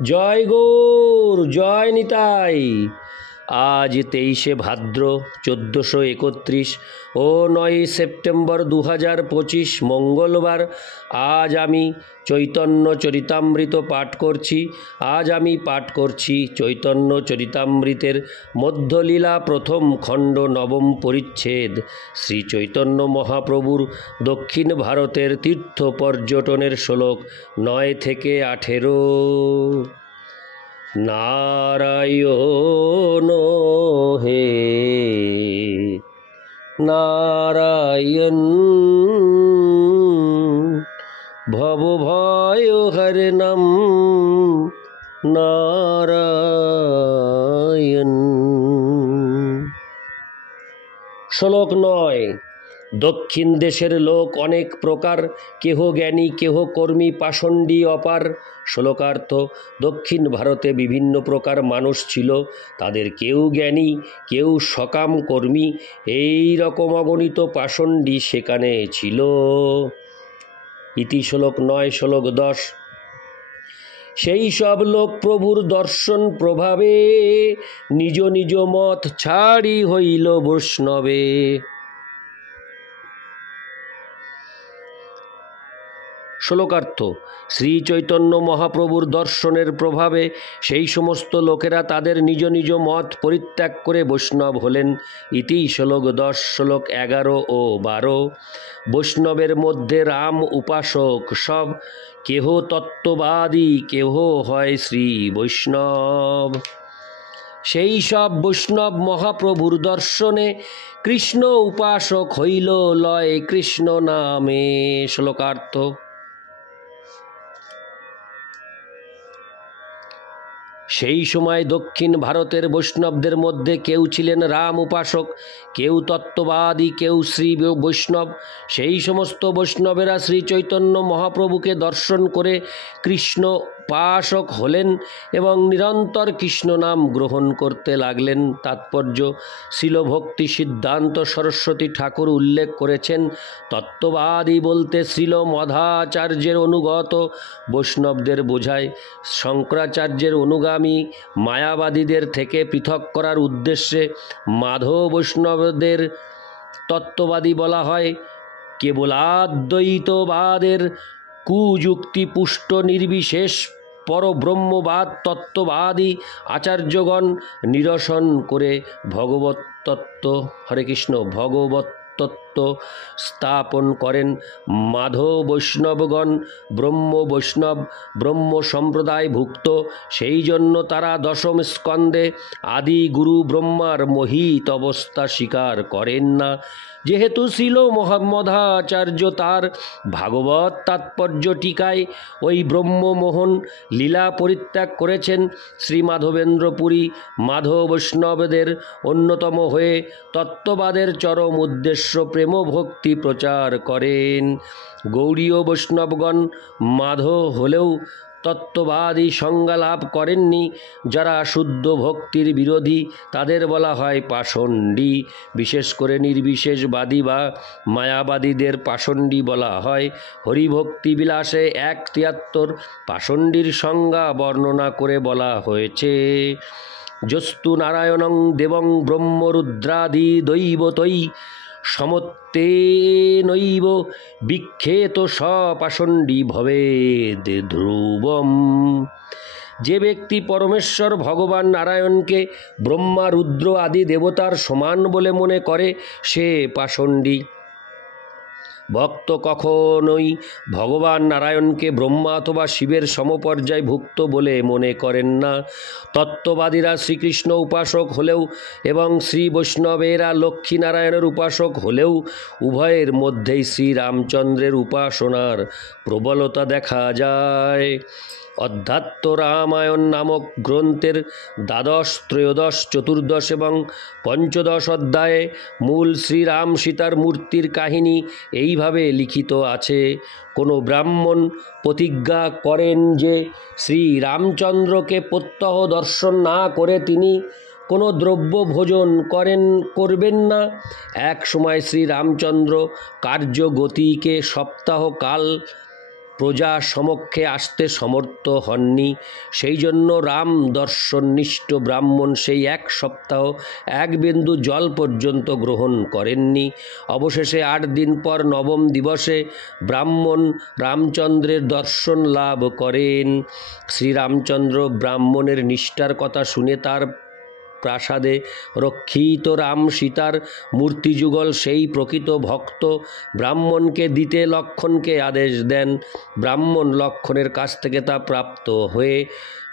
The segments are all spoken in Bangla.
জয় গৌর, জয় নিতাই। আজ 23শে ভাদ্র 1431 ও 9ই সেপ্টেম্বর 2025 মঙ্গলবার। আজ আমি চৈতন্য চরিতামৃত পাঠ করছি। চৈতন্য চরিতামৃতের মধ্যলীলা প্রথম খণ্ড নবম পরিচ্ছেদ। শ্রী চৈতন্য মহাপ্রভুর দক্ষিণ ভারতের তীর্থ পর্যটনের শ্লোক 9 থেকে 18। নারায়ণ হে নারায়ণ, ভবভয় হরণম নারায়ণ। শ্লোক 9। দক্ষিণ দেশের লোক অনেক প্রকার, কেহ জ্ঞানী কেহ কর্মী পাষণ্ডী অপার। শ্লোকার্থ: দক্ষিণ ভারতে বিভিন্ন প্রকার মানুষ ছিল, তাদের কেউ জ্ঞানী কেউ সকাম কর্মী, এই রকম অগণিত পাষণ্ডী সেখানে ছিল। ইতি শ্লোক 9। শ্লোক 10। সেই সব লোক প্রভুর দর্শন প্রভাবে, নিজ নিজ মত ছাড়ি হইল বৈষ্ণবে। শ্লোকার্থ: শ্রী চৈতন্য মহাপ্রভুর দর্শনের প্রভাবে সেই সমস্ত লোকেরা তাদের নিজ নিজ মত পরিত্যাগ করে বৈষ্ণব হলেন। ইতি শ্লোক 10। শ্লোক 11 ও 12। বৈষ্ণবের মধ্যে রাম উপাসক সব, কেহ তত্ত্ববাদী কেহ হয় শ্রী বৈষ্ণব। সেই সব বৈষ্ণব মহাপ্রভুর দর্শনে কৃষ্ণ উপাসক হইল লয় কৃষ্ণ নামে। শ্লোকার্থ: সেই সময় দক্ষিণ ভারতের বৈষ্ণবদের মধ্যে কেউ ছিলেন রাম উপাসক, কেউ তত্ত্ববাদী, কেউ শ্রী বৈষ্ণব। সেই সমস্ত বৈষ্ণবেরা শ্রী চৈতন্য মহাপ্রভুকে দর্শন করে কৃষ্ণ উপাসক হলেন এবং নিরন্তর কৃষ্ণ নাম গ্রহণ করতে লাগলেন। তাৎপর্য: শিল ভক্তি সিদ্ধান্ত সরস্বতী ঠাকুর উল্লেখ করেছেন, তত্ত্ববাদী বলতে শ্রীল মধ্বাচার্যের অনুগত বৈষ্ণবদের বোঝায়। শঙ্করাচার্যের অনুগামী মায়াবাদীদের থেকে পৃথক করার উদ্দেশ্যে মাধব বৈষ্ণবদের তত্ত্ববাদী বলা হয়। কেবলাদ্বৈতবাদের কুযুক্তি পুষ্ট নির্বিশেষ পরব্রহ্মবাদ তত্ত্ববাদী আচার্যগণ নিরসন করে ভগবত তত্ত্ব স্থাপন করেন। মাধব বৈষ্ণবগণ ব্রহ্ম বৈষ্ণব, ব্রহ্ম সম্প্রদায়ভুক্ত। সেই জন্য তারা দশম স্কন্ধে আদি গুরু ব্রহ্মার মোহিত অবস্থা স্বীকার করেন না। যেহেতু ছিল মধ্বাচার্য তার ভাগবত তাৎপর্য টিকায় ওই ব্রহ্মমোহন লীলা পরিত্যাগ করেছেন, শ্রী মাধবেন্দ্র পুরী মাধব বৈষ্ণবদের অন্যতম হয়ে তত্ত্ববাদের চরম উদ্দেশ্য প্রেম ভক্তি প্রচার করেন। গৌড়ীয় বৈষ্ণবগণ মাধব হলেও তত্ত্ববাদী সংজ্ঞা লাভ করেননি। যারা শুদ্ধ ভক্তির বিরোধী তাদের বলা হয় পাষণ্ডী। বিশেষ করে নির্বিশেষবাদী বা মায়াবাদীদের পাষণ্ডী বলা হয়। হরিভক্তি বিলাসে 1:73 পাষণ্ডীর সংজ্ঞা বর্ণনা করে বলা হয়েছে। যস্তু নারায়ণং দেবং ব্রহ্মরুদ্রাদি দৈবতৈ সমত্তেনৈব বিখ্যেত সপাষণ্ডী ভবেদ ধ্রুবম। যে ব্যক্তি পরমেশ্বর ভগবান নারায়ণকে ব্রহ্মা রুদ্র আদি দেবতার সমান বলে মনে করে সে পাষণ্ডী। ভক্ত কখনোই ভগবান নারায়ণকে ব্রহ্মা অথবা শিবের সমপর্যায়ভুক্ত বলে মনে করেন না। তত্ত্ববাদীরা শ্রীকৃষ্ণ উপাসক হলেও এবং শ্রী বৈষ্ণবেরা লক্ষ্মীনারায়ণের উপাসক হলেও উভয়ের মধ্যেই শ্রীরামচন্দ্রের উপাসনার প্রবলতা দেখা যায়। অধ্যাত্ম রামায়ণ নামক গ্রন্থের 12, 13, 14 এবং 15 অধ্যায়ে মূল শ্রীরাম সীতার মূর্তির কাহিনী এইভাবে লিখিত আছে। কোনো ব্রাহ্মণ প্রতিজ্ঞা করেন যে শ্রীরামচন্দ্রকে প্রত্যহ দর্শন না করে তিনি কোনো দ্রব্য ভোজন করবেন না। এক সময় শ্রীরামচন্দ্র কার্যগতিকে সপ্তাহকাল প্রজা সমক্ষে আসতে সমর্থ হননি। সেই জন্য রাম দর্শননিষ্ঠ ব্রাহ্মণ সেই 1 সপ্তাহ 1 বিন্দু জল পর্যন্ত গ্রহণ করেননি। অবশেষে 8 দিন পর 9ম দিবসে ব্রাহ্মণ রামচন্দ্রের দর্শন লাভ করেন। শ্রীরামচন্দ্র ব্রাহ্মণের নিষ্ঠার কথা শুনে তার প্রাসাদে রক্ষিত রাম সীতার মূর্তিযুগল সেই প্রকৃত ভক্ত ব্রাহ্মণকে দিতে লক্ষ্মণকে আদেশ দেন। ব্রাহ্মণ লক্ষ্মণের কাছ থেকে তা প্রাপ্ত হয়ে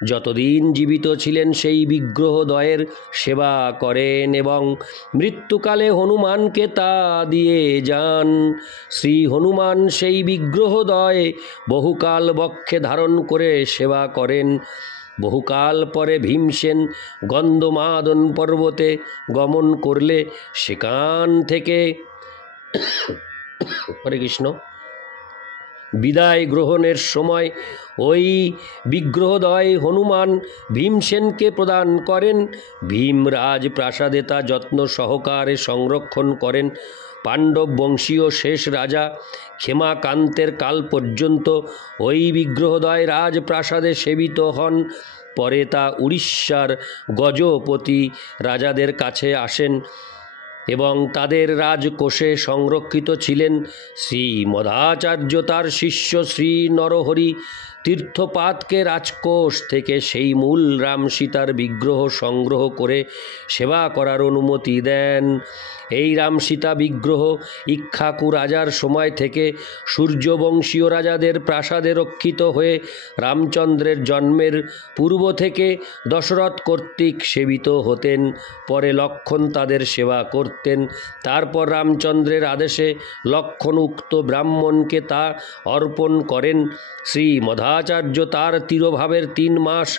যতদিন জীবিত ছিলেন সেই বিগ্রহদ্বয়ের সেবা করেন এবং মৃত্যুকালে হনুমানকে তা দিয়ে যান। শ্রী হনুমান সেই বিগ্রহদ্বয় বহুকাল বক্ষে ধারণ করে সেবা করেন। বহুকাল পরে ভীমসেন গন্ধমাদন পর্বতে গমন করলে সেখান থেকে হরে কৃষ্ণ বিদায় গ্রহণের সময় ওই বিগ্রহদ্বয় হনুমান ভীমসেনকে প্রদান করেন। ভীম রাজপ্রাসাদে তা যত্ন সহকারে সংরক্ষণ করেন। পাণ্ডব বংশীয় শেষ রাজা ক্ষেমাকান্তের কাল পর্যন্ত ওই বিগ্রহদ্বয় রাজপ্রাসাদে সেবিত হন। পরে তা উড়িষ্যার গজপতি রাজাদের কাছে আসেন এবং তাদের রাজকোষে সংরক্ষিত ছিলেন। শ্রী মধ্বাচার্য তার শিষ্য শ্রী নরহরি তীর্থপাতকে রাজকোষ থেকে সেই মূল রাম সীতার বিগ্রহ সংগ্রহ করে সেবা করার অনুমতি দেন। এই রাম সীতা বিগ্রহ ইক্ষ্বাকু রাজার সময় থেকে সূর্যবংশীয় রাজাদের প্রাসাদে রক্ষিত হয়ে রামচন্দ্রের জন্মের পূর্ব থেকে দশরথ কর্তৃক সেবিত হতেন। পরে লক্ষ্মণ তাদের সেবা করতেন। তারপর রামচন্দ্রের আদেশে লক্ষ্মণ উক্ত ব্রাহ্মণকে তা অর্পণ করেন। শ্রী মধ্বাচার্য তার তিরোভাবের 3 মাস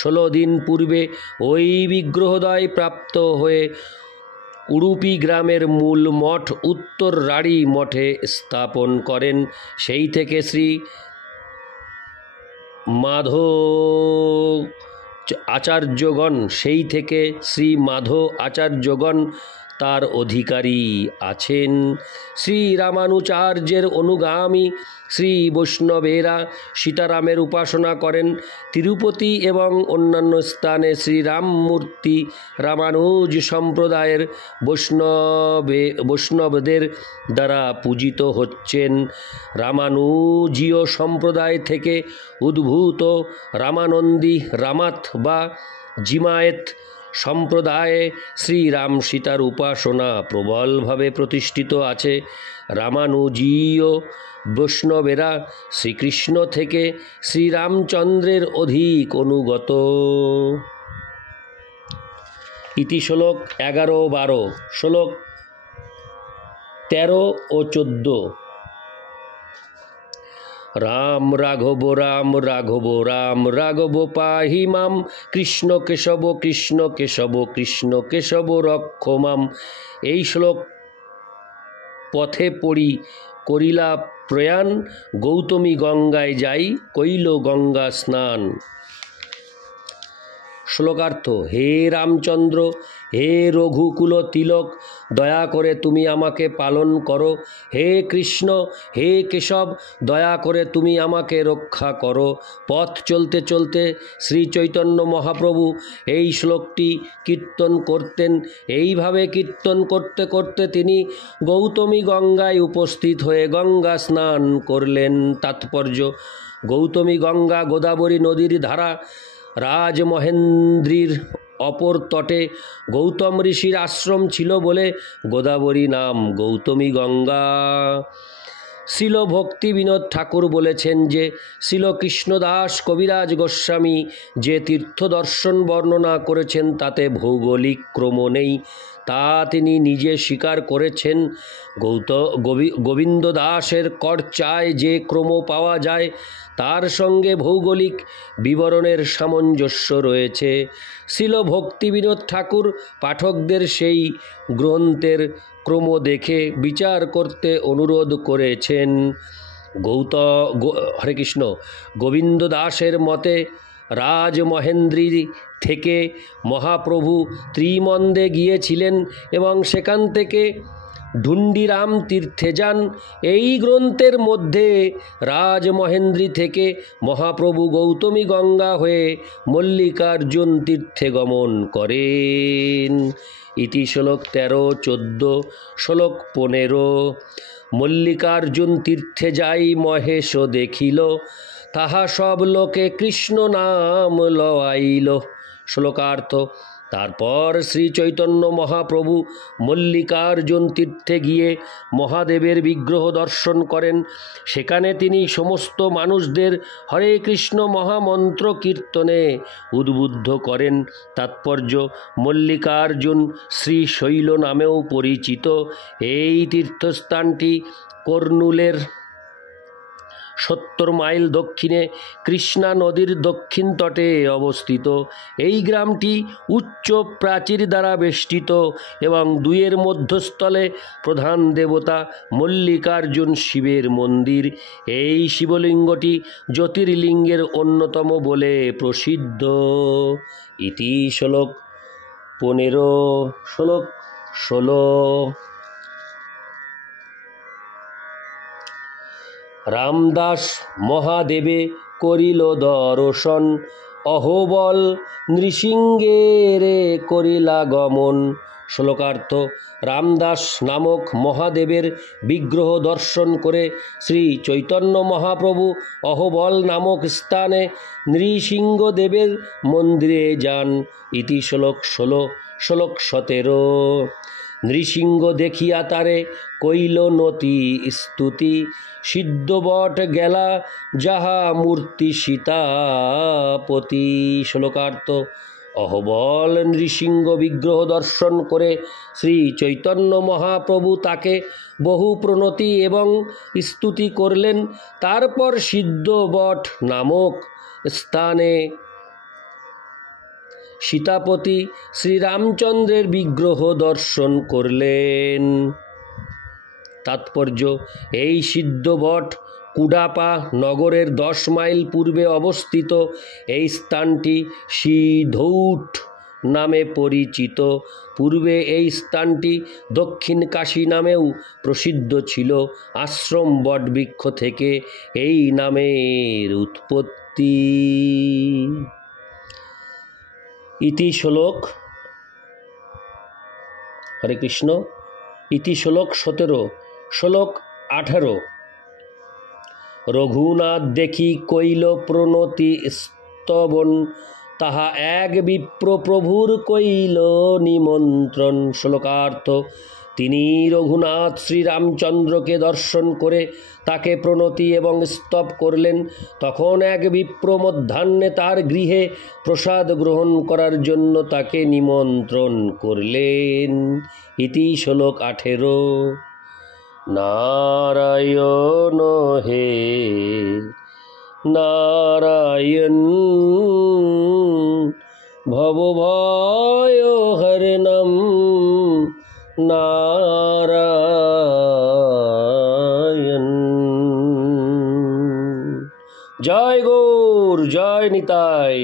16 দিন পূর্বে ওই বিগ্রহদ্বয় প্রাপ্ত হয়ে উডুপি গ্রামের মূল মঠ উত্তর রাঢ়ী মঠে স্থাপন করেন। সেই থেকে শ্রী মাধো আচার্যগণ তার অধিকারী আছেন। শ্রী রামানুচার্যের অনুগামী শ্রী বৈষ্ণবেরা সীতারামের উপাসনা করেন। তিরুপতি এবং অন্যান্য স্থানে শ্রীরামমূর্তি রামানুজ সম্প্রদায়ের বৈষ্ণবদের দ্বারা পূজিত হচ্ছেন। রামানুজীয় সম্প্রদায় থেকে উদ্ভূত রামানন্দী রামাত বা জিমায়েত সম্প্রদায়ে শ্রীরাম সীতার উপাসনা প্রবলভাবে প্রতিষ্ঠিত আছে। রামানুজীয় বৈষ্ণবেরা শ্রীকৃষ্ণ থেকে শ্রীরামচন্দ্রের অধিক অনুগত। ইতি শ্লোক 11-12, শ্লোক 13 ও 14। রাম রাঘব রাম রাঘব রাম রাঘব পাহি মাম, কৃষ্ণ কেশব কৃষ্ণ কেশব কৃষ্ণ কেশব রক্ষ মাম। এই শ্লোক পথে পড়ি করিলা প্রয়াণ, গৌতমী গঙ্গায় যাই কইল গঙ্গা স্নান। শ্লোকার্থ: হে রামচন্দ্র, হে রঘুকুল তিলক, দয়া করে তুমি আমাকে পালন করো। হে কৃষ্ণ, হে কেশব, দয়া করে তুমি আমাকে রক্ষা করো। পথ চলতে চলতে শ্রী চৈতন্য মহাপ্রভু এই শ্লোকটি কীর্তন করতেন। এইভাবে কীর্তন করতে করতে তিনি গৌতমী গঙ্গায় উপস্থিত হয়ে গঙ্গা স্নান করলেন। তাৎপর্য: গৌতমী গঙ্গা গোদাবরী নদীর ধারা। রাজমহেন্দ্রীর অপর তটে গৌতম ঋষির আশ্রম ছিল বলে গোদাবরী নাম গৌতমী গঙ্গা। শ্রীল ভক্তি বিনোদ ঠাকুর বলেছেন যে শ্রীল কৃষ্ণদাস কবিরাজ গোস্বামী যে তীর্থ দর্শন বর্ণনা করেছেন তাতে ভৌগোলিক ক্রম নেই, তা তিনি নিজে স্বীকার করেছেন। গোবিন্দ দাসের কর্চায় যে ক্রম পাওয়া যায় তার সঙ্গে ভৌগোলিক বিবরণের সামঞ্জস্য রয়েছে। শ্রীল ভক্তিবিনোদ ঠাকুর পাঠকদের সেই গ্রন্থের ক্রম দেখে বিচার করতে অনুরোধ করেছেন। হরে কৃষ্ণ। গোবিন্দ দাসের মতে রাজমহেন্দ্রী থেকে মহাপ্রভু ত্রিমন্দে গিয়েছিলেন এবং সেখান থেকে ঢুন্ডিরাম তীর্থে যান। এই গ্রন্থের মধ্যে রাজমহেন্দ্রী থেকে মহাপ্রভু গৌতমী গঙ্গা হয়ে মল্লিকার্জুন তীর্থে গমন করেন। ইতি শ্লোক 13-14, শ্লোক 15। মল্লিকার্জুন তীর্থে যাই মহেশ দেখিল, তাহা সব লোকে কৃষ্ণ নাম লওয়াইল। শ্লোকার্থ। তারপর শ্রী চৈতন্য মহাপ্রভু মল্লিকার্জুন তীর্থে গিয়ে মহাদেবের বিগ্রহ দর্শন করেন। সেখানে তিনি সমস্ত মানুষদের হরে কৃষ্ণ মহামন্ত্র কীর্তনে উদ্বুদ্ধ করেন। তাৎপর্য: মল্লিকার্জুন শ্রীশৈল নামেও পরিচিত। এই তীর্থস্থানটি কর্নুলের 70 মাইল দক্ষিণে কৃষ্ণা নদীর দক্ষিণ তটে অবস্থিত। এই গ্রামটি উচ্চ প্রাচীর দ্বারা বেষ্টিত এবং দুইয়ের মধ্যস্থলে প্রধান দেবতা মল্লিকার্জুন শিবের মন্দির। এই শিবলিঙ্গটি জ্যোতির্লিঙ্গের অন্যতম বলে প্রসিদ্ধ। ইতি শ্লোক 15, শ্লোক 16। রামদাস মহাদেবে করিল দর্শন, অহোবল নৃসিংহেরে করিলা গমন। শ্লোকার্থ: রামদাস নামক মহাদেবের বিগ্রহ দর্শন করে শ্রী চৈতন্য মহাপ্রভু অহোবল নামক স্থানে নৃসিংহদেবের মন্দিরে যান। ইতি শ্লোক 16, শ্লোক 17। নৃসিংহ দেখিয়া তারে কইল নতি স্তুতি, সিদ্ধবট গেলা যাহা মূর্তি সীতাপতি। শ্লোকার্থ: অহোবল নৃসিংহ বিগ্রহ দর্শন করে শ্রী চৈতন্য মহাপ্রভু তাকে বহু প্রণতি এবং স্তুতি করলেন। তারপর সিদ্ধবট নামক স্থানে সীতাপতি শ্রীরামচন্দ্রের বিগ্রহ দর্শন করলেন। তাৎপর্য: এই সিদ্ধবট কুডাপা নগরের 10 মাইল পূর্বে অবস্থিত। এই স্থানটি সিধৌট নামে পরিচিত। পূর্বে এই স্থানটি দক্ষিণ কাশী নামেও প্রসিদ্ধ ছিল। আশ্রম বটবৃক্ষ থেকে এই নামের উৎপত্তি। ইতি শ্লোক হরে কৃষ্ণ। ইতি শ্লোক 17, শ্লোক 18। রঘুনাথ দেখি কইল প্রণতি স্তবন, তাহা এক বিপ্র প্রভুর কইল নিমন্ত্রণ। শ্লোকার্থ: তিনি রঘুনাথ শ্রীরামচন্দ্রকে দর্শন করে তাকে প্রণতি এবং স্তব করলেন। তখন এক বিপ্র মধ্যাহ্নে তার গৃহে প্রসাদ গ্রহণ করার জন্য তাকে নিমন্ত্রণ করলেন। ইতি শ্লোক 18। নারায়ণ হে নারায়ণ, ভবভয় হরণম নারায়ণ। জয় গৌর, জয় নিতাই।